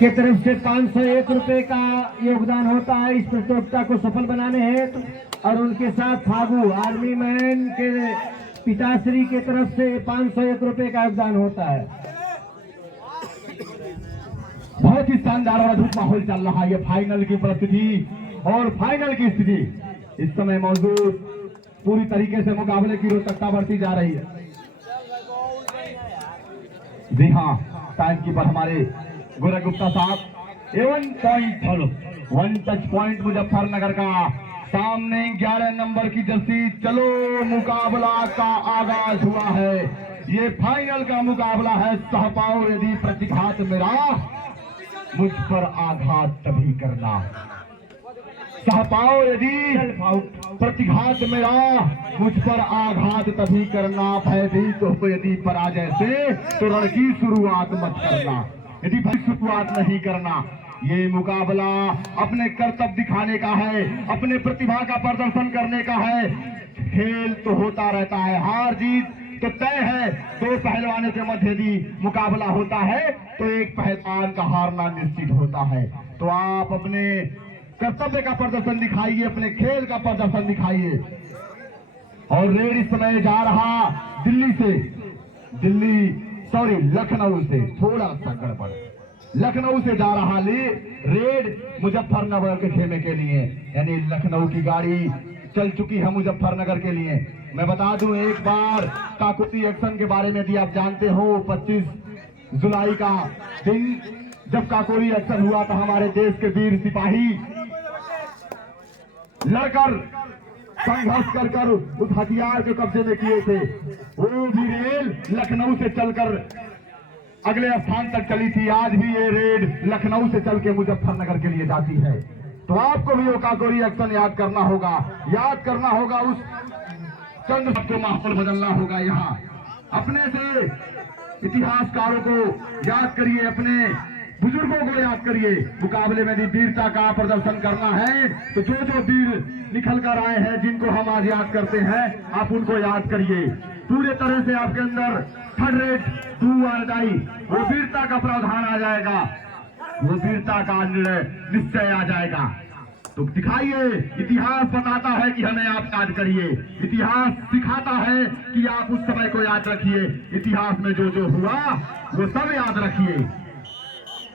की तरफ से 501 रुपए का योगदान होता है इस प्रतियोगिता को सफल बनाने हेतु और उनके साथ फागू आर्मी मैन के पिताश्री की तरफ से 501 रुपए का योगदान होता है। बहुत ही शानदार और अद्भुत माहौल चल रहा है। ये फाइनल की परिस्थिति और फाइनल की स्थिति इस समय मौजूद पूरी तरीके से मुकाबले की रोचकता बढ़ती जा रही है। जी हाँ, टाइम कीपर हमारे गोरख गुप्ता साहब। Avon point follow 1 touch point Muzaffarnagar का। सामने 11 नंबर की जर्सी। चलो मुकाबला का आगाज हुआ है। ये फाइनल का मुकाबला है। सहपाओ यदि प्रतिघात मेरा, मुझ पर आघात तभी करना। सहपाओ यदि प्रतिघात मेरा, मुझ पर आघात तभी करना। भयभीत हो यदि पराजय से, तो रण की शुरुआत मत करना। यदि भाई शुरुआत नहीं करना। ये मुकाबला अपने कर्तव्य दिखाने का है, अपने प्रतिभा का प्रदर्शन करने का है। खेल तो होता रहता है, हार जीत तो तय है। दो पहलवानों के मध्य यदि मुकाबला होता है तो एक पहलवान का हारना निश्चित होता है। तो आप अपने कर्तव्य का प्रदर्शन दिखाइए, अपने खेल का प्रदर्शन दिखाइए। और रेड इस समय जा रहा लखनऊ से, थोड़ा सा गड़बड़, लखनऊ से जा रहा रेड मुजफ्फरनगर के खेमे के लिए, यानी लखनऊ की गाड़ी चल चुकी है मुजफ्फरनगर के लिए। मैं बता दूं एक बार काकोरी एक्शन के बारे में, यदि आप जानते हो 25 जुलाई का दिन जब काकोरी एक्शन हुआ था, हमारे देश के वीर सिपाही लड़कर संघर्ष कर उस हथियार के कब्जे में किए थे। वो भी रेल लखनऊ से चलकर अगले स्थान तक चली थी। आज भी ये रेड लखनऊ से चल के मुजफ्फरनगर के लिए जाती है। तो आपको भी वो काकोरी एक्शन याद करना होगा उस चंद को माहौल बदलना होगा। यहाँ अपने से इतिहासकारों को याद करिए, अपने बुजुर्गों को याद करिए। मुकाबले में भी वीरता का प्रदर्शन करना है तो जो वीर निकल कर आए हैं, जिनको हम आज याद करते हैं, आप उनको याद करिए। पूरे तरह से आपके अंदर थर्ड रेट टू और डाई, वो वीरता का प्रावधान आ जाएगा, वो वीरता का निश्चय आ जाएगा। तो दिखाइए, इतिहास बताता है कि हमें आप याद करिए, इतिहास सिखाता है कि आप उस समय को याद रखिए। इतिहास में जो हुआ वो सब याद रखिए।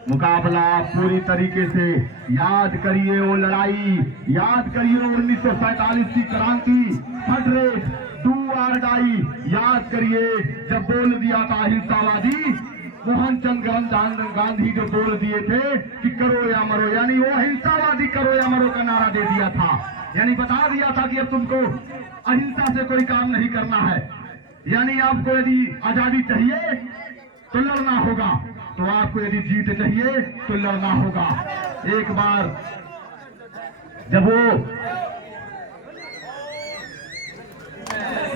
मुकाबला पूरी तरीके से याद करिए, वो लड़ाई याद करिए, 1947 की क्रांति, थर्ड रेट टू और डाई याद करिए। जब बोल दिया था अहिंसावादी मोहनचंद गांधी, जो बोल दिए थे कि करो या मरो, यानी वो अहिंसावादी करो या मरो का नारा दे दिया था। यानी बता दिया था कि अब तुमको अहिंसा से कोई काम नहीं करना है। यानी आपको यदि आजादी चाहिए तो लड़ना होगा, तो आपको यदि जीत चाहिए तो लड़ना होगा। एक बार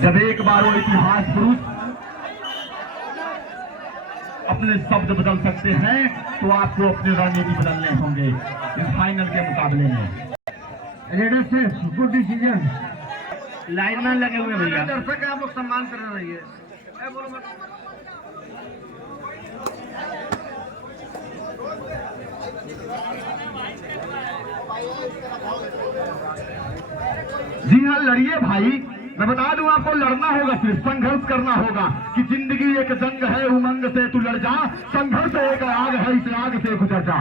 जब एक बार वो इतिहास पुरुष अपने शब्द बदल सकते हैं, तो आपको अपनी रणनीति बदलने होंगे इस फाइनल के मुकाबले में। रेडर से गुड डिसीजन। लाइनमैन लगे हुए भैया, दर्शक आप लोग सम्मान कर रही है। जी हाँ, लड़िए भाई। मैं बता दूं आपको, लड़ना होगा, सिर्फ संघर्ष करना होगा। कि जिंदगी एक जंग है, उमंग से तू लड़ जा। संघर्ष एक आग है, इस आग से गुजर जा।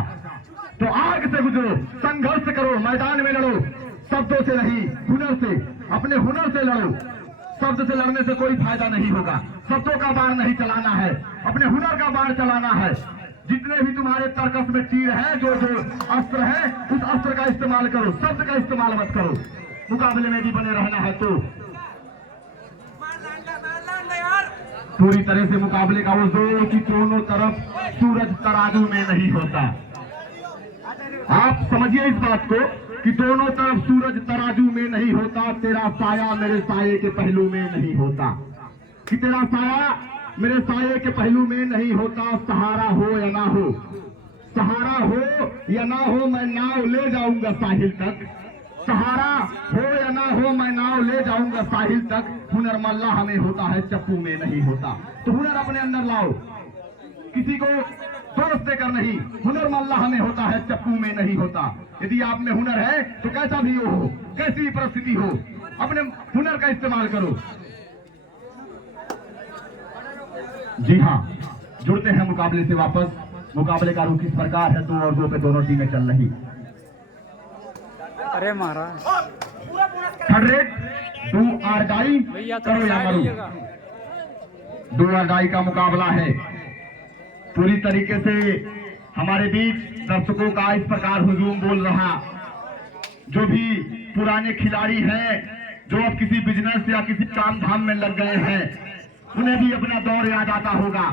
तो आग से गुजरो, संघर्ष करो, मैदान में लड़ो, शब्दों से नहीं, हुनर से, अपने हुनर से लड़ो। शब्द से लड़ने से कोई फायदा नहीं होगा। शब्दों का बाण नहीं चलाना है, अपने हुनर का बाण चलाना है। जितने भी तुम्हारे तर्कस में तीर है, जो अस्त्र है, उस अस्त्र का इस्तेमाल करो, शब्द का इस्तेमाल मत करो। मुकाबले में भी बने रहना है तो पूरी तरह से मुकाबले का वो जोर कि दोनों तरफ सूरज तराजू में नहीं होता। आप समझिए इस बात को कि दोनों तरफ सूरज तराजू में नहीं होता। तेरा साया मेरे साये के पहलू में नहीं होता, कि तेरा साया मेरे साये के पहलू में नहीं होता। सहारा हो या ना हो, सहारा हो या ना हो, मैं नाव ले जाऊंगा साहिल तक। सहारा हो या ना हो, मैं नाव ले जाऊंगा साहिल तक। हुनर मल्ला हमें होता है, चप्पू में नहीं होता। तो हुनर अपने अंदर लाओ। किसी को दोस्त देकर नहीं, हुनर अल्लाह में होता है, चप्पू में नहीं होता। यदि आप में हुनर है तो कैसा भी हो, कैसी भी परिस्थिति हो, अपने हुनर का इस्तेमाल करो। जी हाँ, जुड़ते हैं मुकाबले से वापस। मुकाबले का रुख इस प्रकार है, 2 और 2 पे दोनों टीमें चल रही। अरे महाराज थर्ड रेट, 2 आर डाई करो या मरो। 2 आर डाई का मुकाबला है। पूरी तरीके से हमारे बीच दर्शकों का इस प्रकार हुजूम बोल रहा। जो भी पुराने खिलाड़ी हैं, जो अब किसी बिजनेस या किसी काम धाम में लग गए हैं, उन्हें भी अपना दौर याद आता होगा,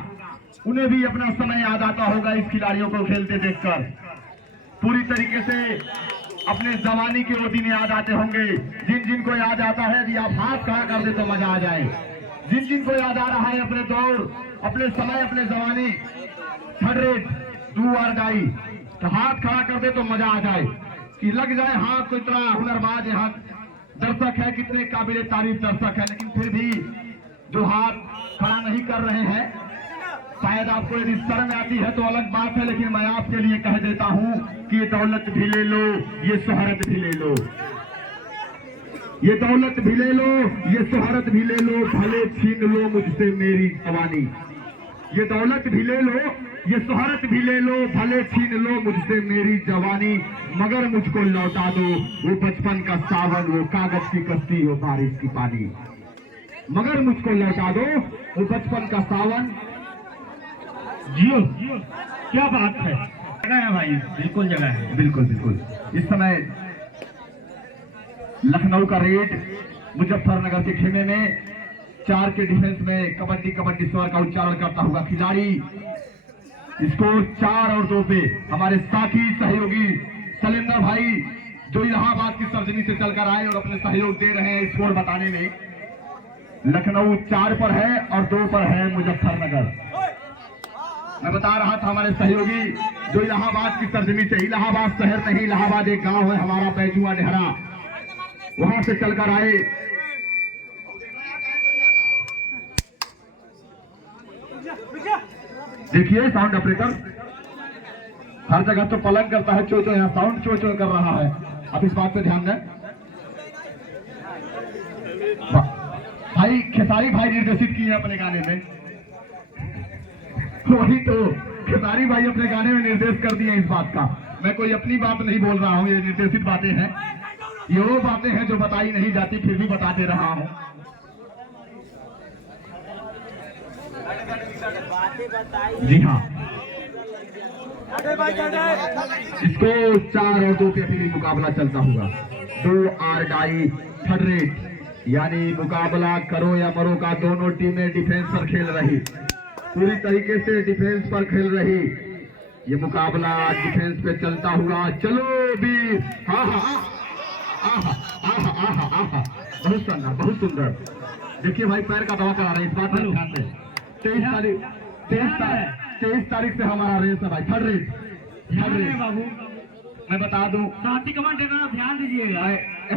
उन्हें भी अपना समय याद आता होगा इस खिलाड़ियों को खेलते देखकर। पूरी तरीके से अपने जवानी के वो दिन याद आते होंगे। जिन जिन को याद आता है, यदि आप हाथ खड़ा कर दे तो मजा आ जाए। जिन जिन को याद आ रहा है अपने दौर, अपने समय, अपने जवानी, थर्ड रेट 2 आर डाई, तो हाथ खड़ा कर दे तो मजा आ जाए कि लग जाए हाथ। तो इतना हुनरबाज यहाँ दर्शक है, कितने काबिल तारीफ दर्शक है, लेकिन फिर भी जो हाथ खड़ा नहीं कर रहे हैं, शायद आपको यदि शर्म आती है तो अलग बात है, लेकिन मैं आपके लिए कह देता हूं कि ये दौलत भी ले लो, ये शोहरत भी ले लो। ये दौलत भी ले लो, ये शोहरत भी ले लो, भले छीन लो मुझसे मेरी जवानी। ये दौलत भी ले लो, ये शोहरत भी ले लो, भले छीन लो मुझसे मेरी जवानी, मगर मुझको लौटा दो वो बचपन का सावन, वो कागज की कश्ती, वो बारिश की पानी। मगर मुझको लौटा दो वो बचपन का सावन। जियो, क्या बात है। जगह है भाई, बिल्कुल जगह है। बिल्कुल बिल्कुल। इस समय लखनऊ का रेड मुजफ्फरनगर के खेमे में 4 के डिफेंस में कबड्डी कबड्डी स्वर का उच्चारण करता हुआ खिलाड़ी। इसको 4 और 2 पे हमारे साथी सहयोगी सलेंदर भाई, जो इलाहाबाद की सरजमी से चलकर आए और अपने सहयोग दे रहे हैं स्कोर बताने में। लखनऊ 4 पर है और 2 पर है मुजफ्फरनगर। मैं बता रहा था हमारे सहयोगी जो इलाहाबाद की सरजमी से, इलाहाबाद शहर नहीं, इलाहाबाद एक गांव है हमारा बैजुआ डेहरा, वहां से चलकर आए। देखिए साउंड ऑपरेटर हर जगह तो पलंग करता है, चो यहाँ साउंड चो कर रहा है। आप इस बात पे ध्यान दें। भाई खेसारी भाई निर्देशित किए अपने गाने में, वही तो खेसारी भाई अपने गाने में निर्देश कर दिए इस बात का। मैं कोई अपनी बात नहीं बोल रहा हूँ, ये निर्देशित बातें हैं, ये वो बातें हैं जो बताई नहीं जाती, फिर भी बता दे रहा हूँ। जी हाँ, इसको 4 और 2 पे फिर मुकाबला चलता हुआ। 2 आर डाई थर्ड रेट, यानी मुकाबला करो या मरो का। दोनों टीमें डिफेंस पर खेल रही, पूरी तरीके से डिफेंस पर खेल रही। ये मुकाबला डिफेंस पे चलता हुआ। चलो भी, हाँ हाँ आहा आहा आहा आहा, बहुत सुंदर बहुत सुंदर। देखिए भाई पैर का दवा करा रहे हैं, इस बात पर ध्यान दें। 23 तारीख से हमारा रेस है भाई, थर्ड रेस बाबू मैं बता दूं, साथी कमांडर ध्यान दीजिएगा।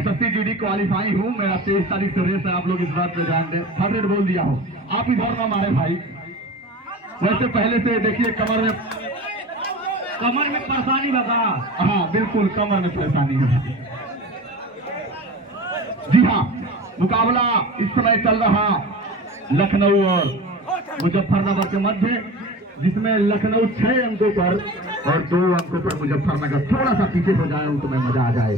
SSC GD क्वालिफाई हूँ मैं। 23 तारीख से रेस है, आप लोग इस बात पे ध्यान दें। थर्ड रेट बोल दिया हो, आप इधर ना मारे भाई। वैसे पहले से देखिए कमर में परेशानी बाबा। हाँ बिल्कुल, कमर में परेशानी है। जी हाँ, मुकाबला इस समय चल रहा लखनऊ और मुजफ्फरनगर के मध्य, जिसमें लखनऊ 6 अंकों पर और 2 अंकों पर मुजफ्फरनगर थोड़ा सा पीछे हो जाए तो मैं मजा आ जाए।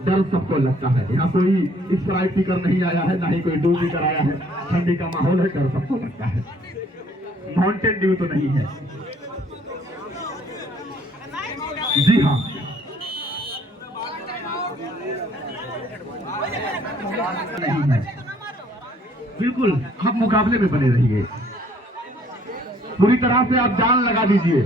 डर सबको लगता है, यहाँ कोई स्प्राइट पीकर नहीं आया है, ना ही कोई दूध पीकर आया है। ठंडी का माहौल है, डर सबको लगता है। माउंटेन ड्यू तो नहीं है। जी हाँ, नहीं है बिल्कुल। आप मुकाबले में बने रहिए, पूरी तरह से आप जान लगा दीजिए।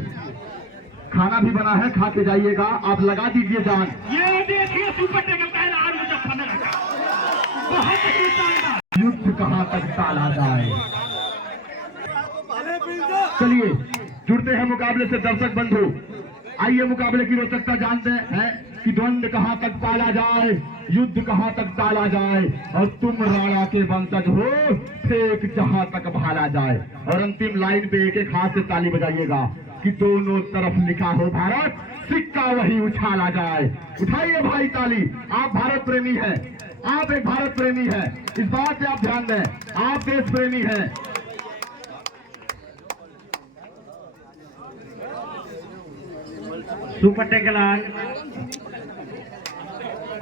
खाना भी बना है, खा के जाइएगा, आप लगा दीजिए जान। ये देखिए सुपर टेकल पहला मुजफ्फरनगर का, बहुत ही शानदार। युद्ध कहां तक टाला जाए। चलिए जुड़ते हैं मुकाबले से दर्शक बंधु। आइए मुकाबले की रोचकता जानते हैं कि द्वंद्व कहां तक पाला जाए, युद्ध कहां तक टाला जाए, और तुम राणा के वंशज हो, फेंक जहां तक भाला जाए। और अंतिम लाइन पे एक एक हाथ से ताली बजाइएगा। कि दोनों तरफ लिखा हो भारत, सिक्का वही उछाला जाए। उठाइए भाई ताली। आप भारत प्रेमी हैं, आप एक भारत प्रेमी हैं, इस बात पे आप ध्यान दें, आप देश प्रेमी हैं। सुपर टेकलाल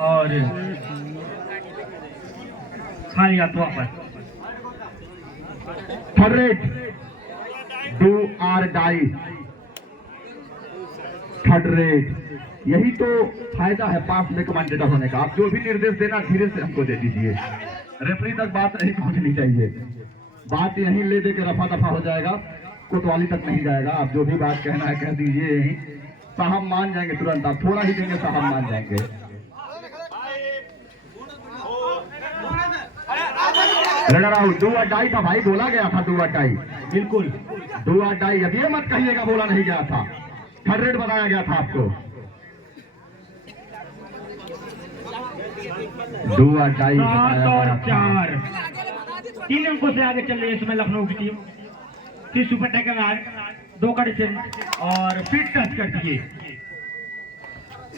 और खाली हाथ वापस। Third rate, do or die. Third rate, यही तो फायदा है पास में कमांडेटर होने का। आप जो भी निर्देश देना धीरे से हमको दे दीजिए, रेफरी तक बात नहीं पहुंचनी चाहिए। बात यहीं ले दे के रफा दफा हो जाएगा, कोतवाली तक नहीं जाएगा। आप जो भी बात कहना है कह दीजिए यहीं, साहब मान जाएंगे तुरंत। आप थोड़ा ही देंगे साहब मान जाएंगे। रनर आउट, डू और डाई था भाई, बोला गया था डू और डाई, बिल्कुल डू और डाई। अब ये मत कहिएगा बोला नहीं गया था, थर्ड रेट बताया गया था आपको। डू और डाई 7 और 4, 3 अंकों से आगे चल रही है इसमें लखनऊ की टीम। फिर सुपर टेकलाल 2 का डिफेंस और फिर टच कर दिए।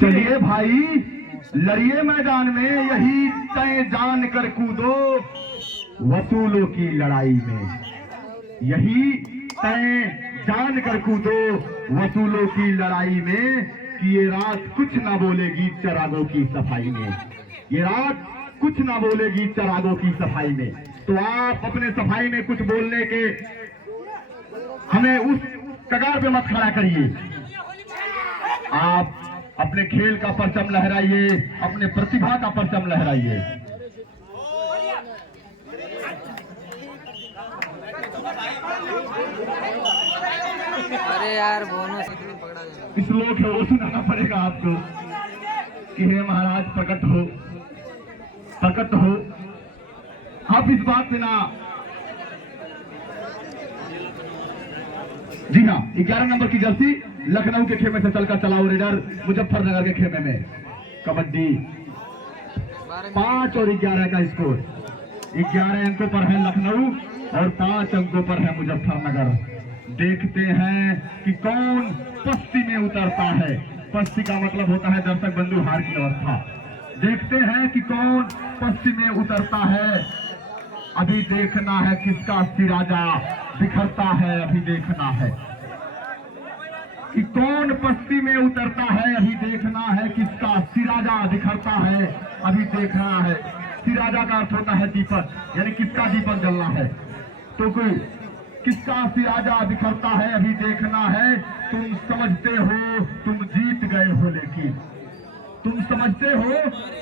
चलिए भाई लड़िए मैदान में, यही तय जान कर कूदो वसूलों की लड़ाई में। यही तय जान कर कूदो वसूलों की लड़ाई में, कि ये रात कुछ ना बोलेगी चरागों की सफाई में। ये रात कुछ ना बोलेगी चरागों की सफाई में। तो आप अपने सफाई में कुछ बोलने के हमें उस कगार पे मत खड़ा करिए। आप अपने खेल का परचम लहराइए, अपने प्रतिभा का परचम लहराइए। अरे यार बोनस इतनी पकड़ा जाए। इस लोग है वो सुनाना पड़ेगा आपको कि हे महाराज प्रकट हो, प्रकट हो। आप इस बात पे ना, जी हाँ, 11 नंबर की जर्सी लखनऊ के खेमे से चलकर चलाओ रेडर मुजफ्फरनगर के खेमे में। कबड्डी 5 और 11 का स्कोर। 11 अंकों पर है लखनऊ और 5 अंकों पर है मुजफ्फरनगर। देखते हैं कि कौन पस्ती में उतरता है। पस्ती का मतलब होता है दर्शक बंधु हार की अवस्था। देखते हैं कि कौन पस्ती में उतरता है। अभी देखना है किसका सिराजा बिखरता है। अभी देखना है कि कौन पस्ती में उतरता है। अभी देखना है किसका सिराजा बिखरता है। अभी देखना है। सिराजा का अर्थ होता है दीपक, यानी किसका दीपक जलना है। तो कोई किसका सिराजा बिखरता है अभी देखना है। तुम समझते हो तुम जीत गए हो, लेकिन तुम समझते हो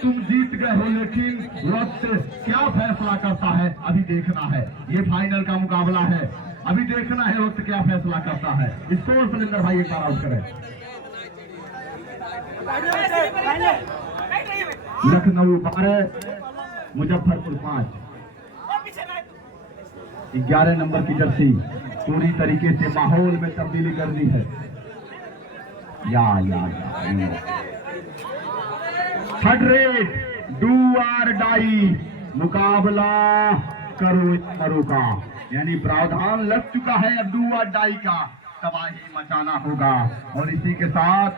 तुम जीत गए हो, लेकिन वक्त क्या फैसला करता है अभी देखना है। ये फाइनल का मुकाबला है, अभी देखना है वक्त क्या फैसला करता है। स्कोर सिलेंडर भाई एक बार आउट करें। लखनऊ 12, मुजफ्फरपुर 5। 11 नंबर की जर्सी पूरी तरीके से माहौल में तब्दीली कर दी है। या third rate, do or die. मुकाबला करो करो का, यानी प्रावधान लग चुका है। अब डू आर डाई का तबाही मचाना होगा। और इसी के साथ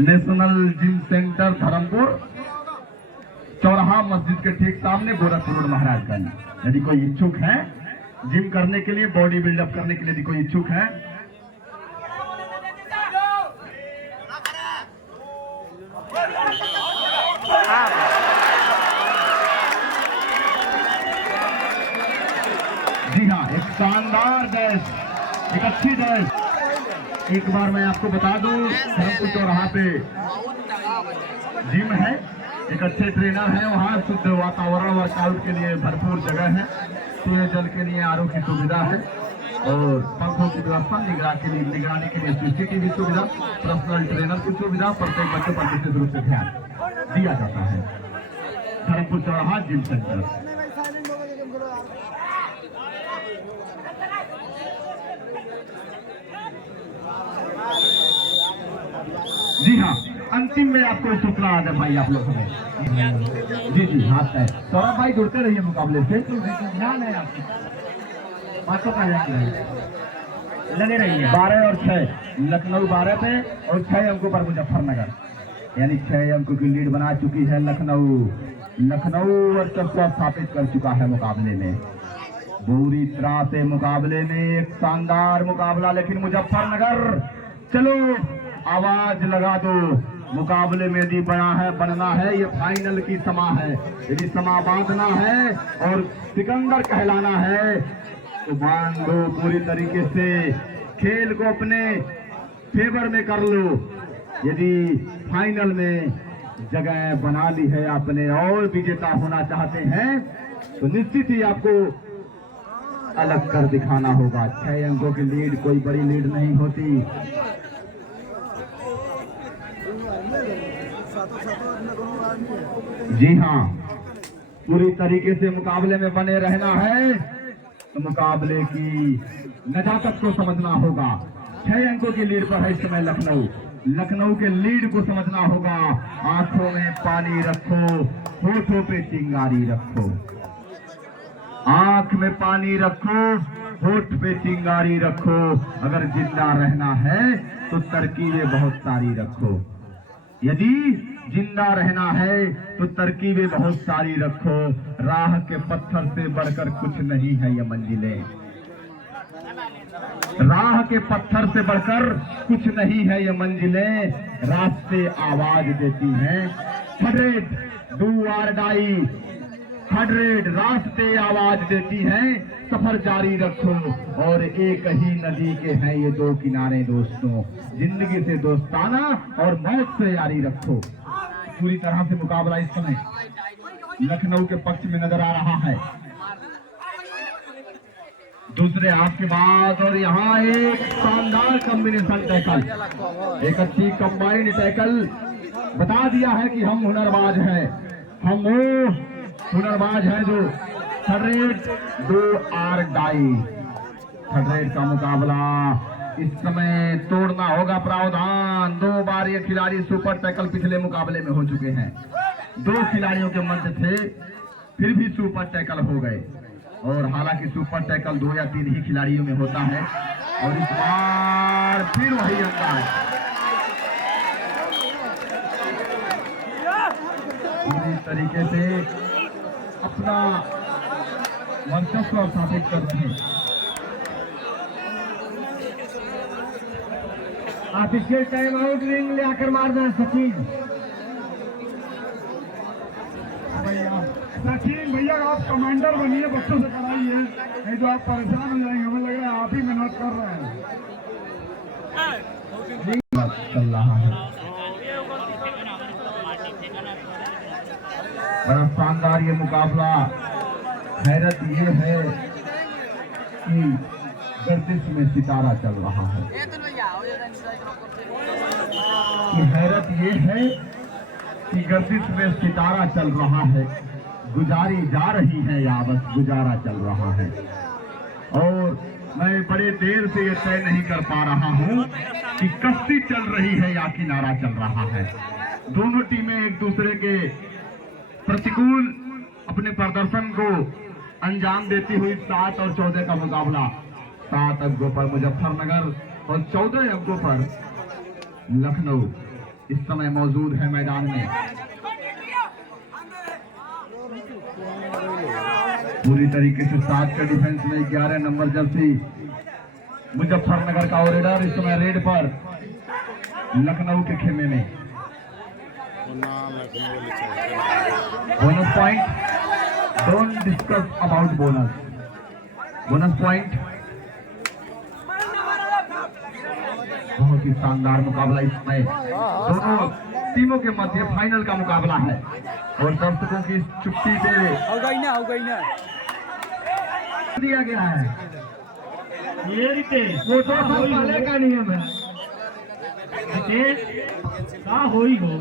नेशनल जिम सेंटर धर्मपुर चौराहा मस्जिद के ठीक सामने गोरखपुर रोड महाराजगंज। यदि कोई इच्छुक है जिम करने के लिए, बॉडी बिल्डअप करने के लिए यदि कोई इच्छुक है, जी हाँ, एक शानदार डैश, एक अच्छी डैश। एक बार मैं आपको बता दूं, धर्मपुर चौराहा पे जिम है, एक अच्छे ट्रेनर है वहाँ। शुद्ध वातावरण, वर्कआउट के लिए भरपूर जगह है। पेयजल के लिए आरओ की सुविधा है और पंखों की व्यवस्था, निगरानी के लिए सीसीटीवी सुविधा, पर्सनल ट्रेनर की सुविधा। प्रत्येक बच्चे पर विशेष रूप से ध्यान दिया जाता है। धर्मपुर चौराहा जिम सेंटर। जी हाँ, अंतिम में आपको सूचना आ भाई आप लोग हमें। जी हाथ है। सौरभ भाई जुड़ते रहिए मुकाबले से, ध्यान है आपकी। बातों का लगे रहिए। 12 और 6 लखनऊ 12 पे और 6 अंकों पर मुजफ्फरनगर, यानी 6 अंकों की लीड बना चुकी है लखनऊ। लखनऊ वर्चस्व स्थापित कर चुका है मुकाबले में, बुरी तरह से मुकाबले में एक शानदार मुकाबला। लेकिन मुजफ्फरनगर, चलो आवाज लगा दो, मुकाबले में यदि बनना है, ये फाइनल की समा है। यदि समा बांधना है और सिकंदर कहलाना है तो बांध लो पूरी तरीके से, खेल को अपने फेवर में कर लो। यदि फाइनल में जगह बना ली है आपने और विजेता होना चाहते हैं तो निश्चित ही आपको अलग कर दिखाना होगा। 6 अंकों की लीड कोई बड़ी लीड नहीं होती। जी हाँ, पूरी तरीके से मुकाबले में बने रहना है तो मुकाबले की नजाकत को समझना होगा। 6 अंकों की लीड पर है इस समय लखनऊ। लखनऊ के लीड को समझना होगा। आंखों में पानी रखो, होठों पे चिंगारी रखो। आंख में पानी रखो, होठ पे चिंगारी रखो। अगर जिंदा रहना है तो तरकीबें बहुत सारी रखो। यदि जिंदा रहना है तो तरकीबें बहुत सारी रखो। राह के पत्थर से बढ़कर कुछ नहीं है ये मंजिलें। राह के पत्थर से बढ़कर कुछ नहीं है ये मंजिलें। रास्ते आवाज देती हैं। 100 डू और डाई, 100 रास्ते आवाज देती हैं। सफर जारी रखो और एक ही नदी के हैं ये 2 किनारे दोस्तों। जिंदगी से दोस्ताना और मौत से यारी रखो। पूरी तरह से मुकाबला इस समय लखनऊ के पक्ष में नजर आ रहा है। दूसरे हाफ के बाद और यहाँ एक शानदार कॉम्बिनेशन टैकल, एक अच्छी कंबाइंड टैकल बता दिया है कि हम हुनरबाज हैं। हम वो हुनरबाज हैं जो 100 डू और डाई। 100 का मुकाबला इस समय तोड़ना होगा प्रावधान। 2 बार ये खिलाड़ी सुपर टैकल पिछले मुकाबले में हो चुके हैं। 2 खिलाड़ियों के मंच थे फिर भी सुपर टैकल हो गए। और हालांकि सुपर टैकल 2 या 3 ही खिलाड़ियों में होता है और इस बार फिर वही अंदाज पूरी तरीके से अपना वर्चस्व स्थापित कर रहे हैं। ऑफिशियल टाइम आउट, रिंग ले आकर मारना है सचिन। सचिन भैया आप कमांडर बनिए, बच्चों से कराइए, नहीं तो आप परेशान हो जाएंगे। हमें लग रहा है आप ही मेहनत कर रहे हैं। चल रहा है बड़ा शानदार ये मुकाबला। हैरत ये है कि गर्दिश में सितारा चल रहा है। कि हैरत ये है कि गर्दिश में सितारा चल रहा है। गुजारी जा रही है या बस गुजारा चल रहा है। और मैं बड़े देर से ये तय नहीं कर पा रहा हूँ कि कश्ती चल रही है या किनारा चल रहा है। दोनों टीमें एक दूसरे के प्रतिकूल अपने प्रदर्शन को अंजाम देती हुई 7 और 14 का मुकाबला। 7 अंकों पर मुजफ्फरनगर और 14 अंकों पर लखनऊ इस समय मौजूद है मैदान में। पूरी तरीके से 7 के डिफेंस में 11 नंबर जर्सी मुजफ्फरनगर का ऑर्डर इस समय रेड पर लखनऊ के खेमे में। Bonus point, don't discuss about bonus. Bonus point. बहुत ही शानदार मुकाबला इस समय दोनों टीमों के मध्य फाइनल का मुकाबला है और दर्शकों की चुप्पी से दिया गया है। ये रितेश, वो 2 साल पहले का नियम है। रितेश का होई हो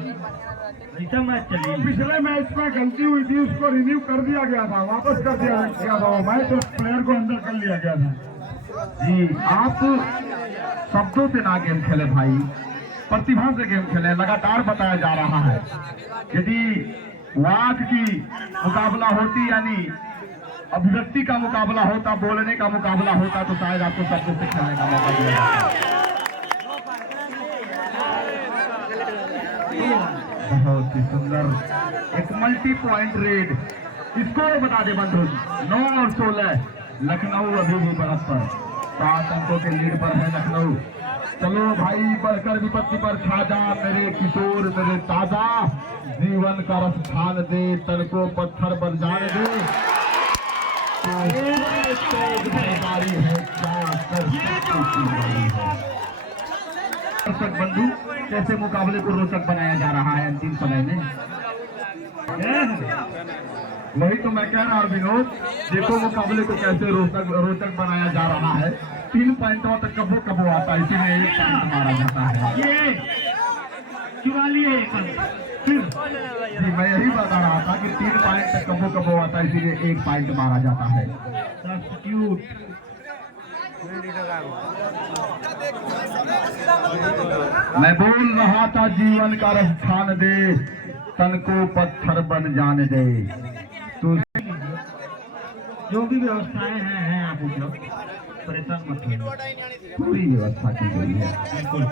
ऐसा मैच चली। पिछले मैच में गलती हुई थी, उसको रिन्यू कर दिया गया था, वापस कर दिया गया था। मैच उस प्लेयर को अंदर कर लिया गया था। जी, आप शब्दों से ना गेम खेले भाई, प्रतिभा से गेम खेले। लगातार बताया जा रहा है यदि वाक की मुकाबला होती यानी अभिव्यक्ति का मुकाबला होता, बोलने का मुकाबला होता तो शायद आपको सब कुछ खेलने का मौका दिया जाता। बहुत ही सुंदर एक मल्टी पॉइंट रेड। स्कोर बता दे बंधु, 9 और 16। लखनऊ अभी भी बरस पर 7 अंकों के लीड पर है लखनऊ। चलो भाई, बढ़कर विपत्ति पर छा जा मेरे किशोर मेरे ताजा, जीवन का रस खान दे, तन को पत्थर पर जान दे। दर्शक बंधु, कैसे मुकाबले को रोचक बनाया जा रहा है अंतिम समय में। वही तो मैं कह रहा हूँ विनोद, देखो मुकाबले को कैसे रोचक बनाया जा रहा है। 3 पॉइंटों तक कबो कबो आता है, इसीलिए 1 पॉइंट मारा जाता है। ये चुरा लिए जी, मैं यही बता रहा था कि 3 पॉइंट तक कबो कबो आता है, इसीलिए 1 पॉइंट मारा जाता है। सब्स्टिट्यूट। मैं बोल रहा था जीवन का रस खान दे, तन को पत्थर बन जाने दे। तो जो भी व्यवस्थाएं हैं आप उपलब्ध, परेशान मत होइए, पूरी व्यवस्था की गई है। बिल्कुल।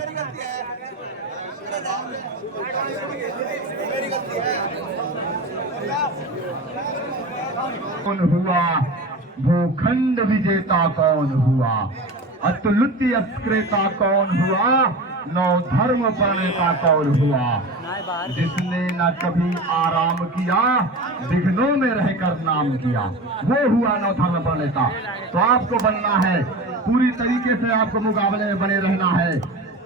कौन हुआ भूखंड विजेता, कौन हुआ अतुलित अस्क्रेता, कौन हुआ नौ धर्म प्रणेता, कौन हुआ जिसने न कभी आराम किया, विघ्नों में रहकर नाम किया, वो हुआ नौ धर्म प्रणेता। तो आपको बनना है, पूरी तरीके से आपको मुकाबले में बने रहना है।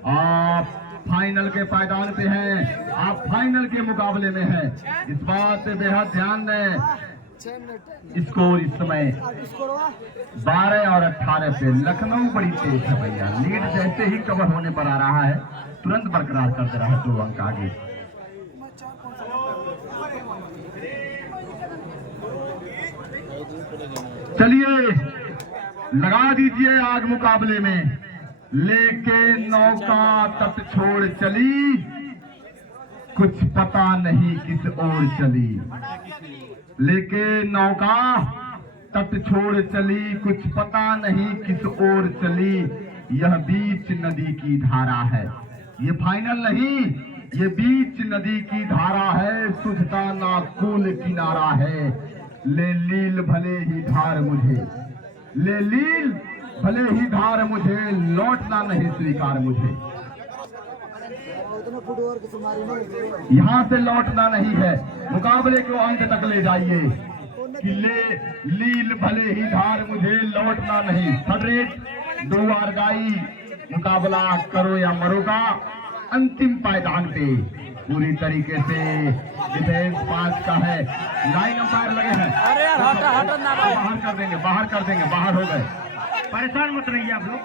आप फाइनल के पायदान पे हैं, आप फाइनल के मुकाबले में हैं, इस बात पे बेहद ध्यान दें। स्कोर इस समय 12 और 18 पे लखनऊ बड़ी तेज है भैया। लीड जैसे ही कवर होने पर आ रहा है, तुरंत बरकरार कर दे रहा है 2 अंक आगे। चलिए लगा दीजिए आग मुकाबले में। लेके नौका तट छोड़ चली, कुछ पता नहीं किस ओर चली। लेके नौका तट छोड़ चली, कुछ पता नहीं किस ओर चली। यह बीच नदी की धारा है, ये फाइनल नहीं, ये बीच नदी की धारा है। सुझता ना कूल किनारा है, ले लील भले ही धार मुझे, ले लील भले ही धार मुझे, लौटना नहीं स्वीकार मुझे। यहाँ से लौटना नहीं है, मुकाबले को अंत तक ले जाइए कि ले लील भले ही धार मुझे, लौटना नहीं। थर्ड रेट 2 वारदाई, मुकाबला करो या मरो का अंतिम पायदान पे पूरी तरीके से डिफेंस 5 का है। लाइन अंपायर लगे हैं, बाहर कर देंगे, बाहर कर देंगे, बाहर हो गए। परेशान मत रहिए आप लोग,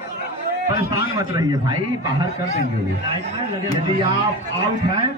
परेशान मत रहिए भाई, बाहर कर देंगे वो। लाइन में लगे यदि आप आउट हैं